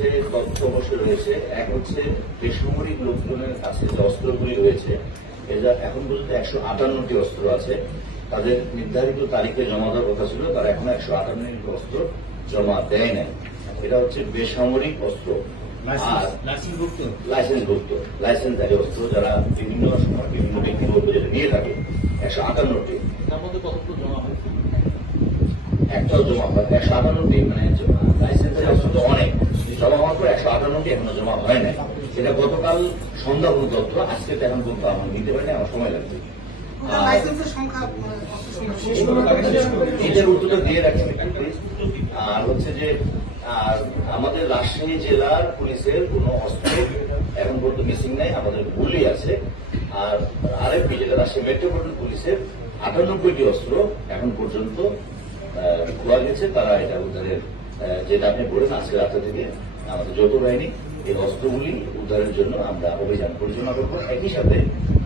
কাছে তথ্য অবশ্যই রয়েছে। এক হচ্ছে বেসামরিক লোকজনের কাছে যে অস্ত্রগুলি রয়েছে, এটা এখন পর্যন্ত 158টি অস্ত্র আছে। তাদের নির্ধারিত তারিখে জমা দেওয়ার কথা ছিল, তারা এখন 158টি অস্ত্র জমা দেয় নাই। এটা হচ্ছে বেসামরিক অস্ত্র আর লাইসেন্সধারী অস্ত্র, যারা বিভিন্ন সময় বিভিন্ন ব্যক্তিবর্গ যেটা নিয়ে থাকে 158টি। তার মধ্যে কতগুলো জমা হয়েছে? একটাও জমা হয় 158টি, মানে লাইসেন্সের অস্ত্র তো অনেক জমা হওয়ার পর 158টি এখনো জমা হয় নাই। সেটা গতকাল সন্ধ্যা পর্যন্ত তথ্য, আজকে তো এখন পর্যন্ত আমার নিতে পারি না, আমার সময় লাগবে। এটার উত্তরটা দিয়ে রাখেন প্লিজ। আর হচ্ছে যে আমাদের রাজশাহী জেলার পুলিশের কোনো অস্ত্র এখন পর্যন্ত মিসিং নাই, আমাদের গুলি আছে। আর আরেকটি জেলা রাজশাহী মেট্রোপলিটন পুলিশের 98টি অস্ত্র এখন পর্যন্ত খোয়া গেছে। তারা এটা উদ্ধারের, যেটা আপনি বলেন আজকে রাতে থেকে আমাদের যৌথ বাহিনী এই অস্ত্রগুলি উদ্ধারের জন্য আমরা অভিযান পরিচালনা করবো। একই সাথে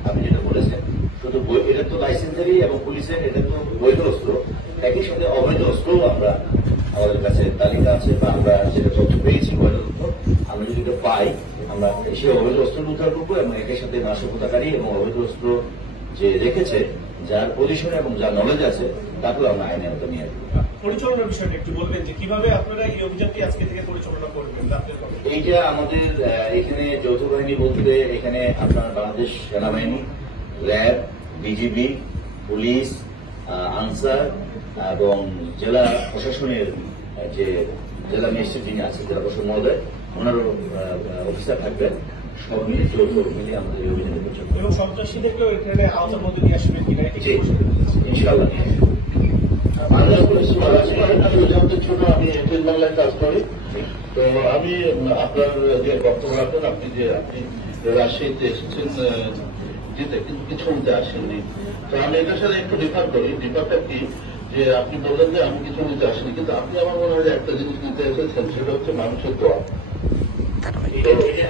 আপনি যেটা বলেছেন, শুধু এটা তো লাইসেন্সারি এবং পুলিশের এটা তো বৈধ অস্ত্র, একই সাথে অবৈধ অস্ত্রও আমরা আমাদের কাছে তালিকা আছে, বা আমরা যেটা তথ্য পেয়েছি বৈধ তথ্য, আমরা যদি এটা পাই আমরা সেই অবৈধ অস্ত্র উদ্ধার করবো এবং একই সাথে নাশকতাকারী এবং অবৈধ অস্ত্র যে রেখেছে, যার পজিশন এবং যার নলেজ আছে, তাকেও আমরা আইনের আওতায় নিয়ে আসবো। পরিচালনার বিষয়টা একটু বলবেন যে কিভাবে আপনারা এই অভিযানটি আজকে থেকে পরিচালনা করবেন? এইটা আমাদের এখানে যৌথ বাহিনী বলতে এখানে আপনার বাংলাদেশ সেনাবাহিনী, র্যাব, বিজিবি, পুলিশ, আনসার এবং জেলা প্রশাসনের যে জেলা ম্যাজিস্ট্রেট যিনি আছেন, জেলা প্রশাসক মহোদয়, ওনারও অফিসার থাকবেন। সব মিলে যৌথ মিলে আমাদের এই অভিযানে পরিচালনা এবং সন্ত্রাসীদেরকেও এখানে আওতার মধ্যে নিয়ে আসবেন কিনা, ইনশাআল্লাহ। ছোট আমি এফএস বাংলায় কাজ করি, তো আমি আপনার যে বক্তব্য রাখেন, আপনি রাজশাহীতে এসেছেন যেতে, কিন্তু কিছু মধ্যে আসেননি। তো আমি এটার সাথে একটু ডিফার করি। ডিফারটা কি, যে আপনি বললেন যে আমি কিছু নিতে আসিনি, কিন্তু আপনি আমার মনে হয় একটা জিনিস নিতে এসেছেন, সেটা হচ্ছে মানুষের দোয়া।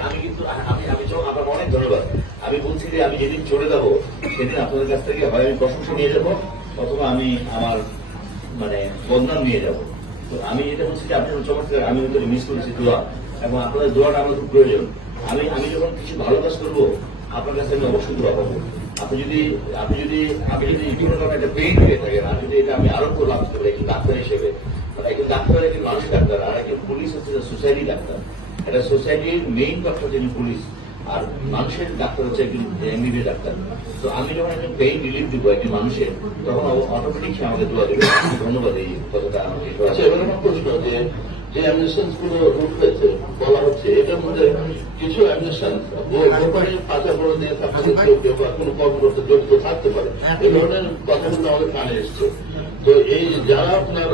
আমি কিন্তু আপনার অনেক ধন্যবাদ। আমি বলছি যে আমি যেদিন চলে যাবো সেদিন আপনাদের কাছ থেকে হয় আমি প্রশংসা নিয়ে যাবো, অথবা আমি আমার মানে বদনাম নিয়ে যাবো। তো আমি যেটা বলছি যে আপনি চমৎকার, আমি ওদের মিস করেছি দোয়া, এবং আপনাদের দোয়াটা আমার খুব প্রয়োজন। আমি যখন কিছু ভালো কাজ করবো আপনার কাছে আমি অবশ্যই দোয়া পাবো। আপনি যদি ইতিমধ্যে একটা পেইন হয়ে থাকেন, আর যদি এটা আমি আরোগ্য লাভ করতে পারি একজন ডাক্তার হিসেবে, একজন ডাক্তার একজন মানুষ ডাক্তার, আর একজন পুলিশ হচ্ছে সোসাইটি ডাক্তার। একটা সোসাইটির মেইন ডক্টর যিনি পুলিশ, আর মানুষের ডাক্তার হচ্ছে একজন এমবিবি ডাক্তার। তো আমি যখন একজন পেইন রিলিফ দিব একজন মানুষের, তখন অটোমেটিক সে আমাকে দোয়া দেবে। ধন্যবাদ এই কথাটা আমাকে। আচ্ছা, এবার আমার প্রশ্ন, যে অ্যাম্বুলেন্স গুলো রুট হয়েছে বলা হচ্ছে, এটার মধ্যে কিছু অ্যাম্বুলেন্স পাচার করে দিয়ে থাকতে কেউ বা কোনো কর্মকর্তা জড়িত থাকতে পারে, এই ধরনের কথাগুলো আমাদের কানে এসছে। তো এই যারা আপনার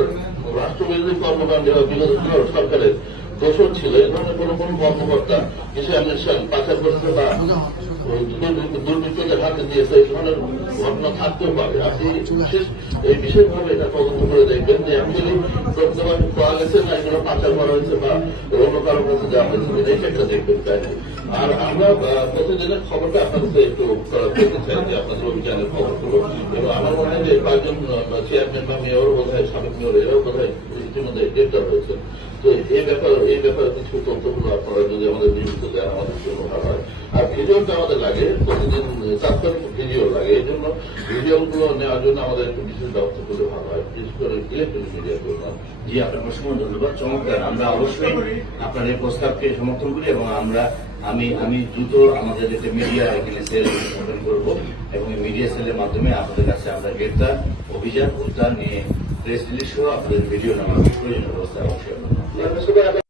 রাষ্ট্রবিরোধী কর্মকাণ্ডে বা বিরোধী সরকারের দোষর ছিল, এই ধরনের কোনো কর্মকর্তা কিছু অ্যাম্বুলেন্স পাচার করতে বা দুর্বৃত্তদের হাতে দিয়েছে, এই ধরনের ঘটনা থাকতেও পারে। আপনি এই বিশেষভাবে এটা তদন্ত করে দেখবেন যে অ্যাকচুয়ালি প্রত্যেকবার পাওয়া গেছে না এগুলো পাচার করা হয়েছে বা অন্য কারোর কাছে যাওয়া হয়েছে, এটা একটা দেখবেন। তাই আর আমরা প্রতিদিনের খবরটা আপনাদের একটু পেতে চাই, যে আপনাদের অভিযানের খবরগুলো। এবং আমার মনে হয় যে কয়েকজন চেয়ারম্যান বা মেয়রও বোধ হয়, সাবেক মেয়র, এরাও বোধ হয় ইতিমধ্যে গ্রেপ্তার হয়েছে। তো এই ব্যাপারে কিছু তথ্যগুলো আপনারা যদি আমাদের নিয়মিত দেন আমাদের জন্য ভালো হয়। আর ভিডিওটা আমাদের লাগে, প্রতিদিন তাৎক্ষণিক ভিডিও লাগে, এই জন্য ভিডিওগুলো নেওয়ার জন্য আমাদের একটু বিশেষ ব্যবস্থা করলে ভালো হয়, বিশেষ করে ইলেকট্রনিক মিডিয়ার জন্য। জি, আপনার অসংখ্য ধন্যবাদ, চমৎকার। আমরা অবশ্যই আপনার এই প্রস্তাবকে সমর্থন করি, এবং আমি দ্রুত আমাদের একটা মিডিয়া এখানে সেল গঠন করবো, এবং এই মিডিয়া সেলের মাধ্যমে আপনাদের কাছে আমরা গ্রেপ্তার অভিযান উদ্ধার নিয়ে প্রেস রিলিজ সহ আপনাদের ভিডিও নেওয়ার প্রয়োজনীয় ব্যবস্থা অবশ্যই।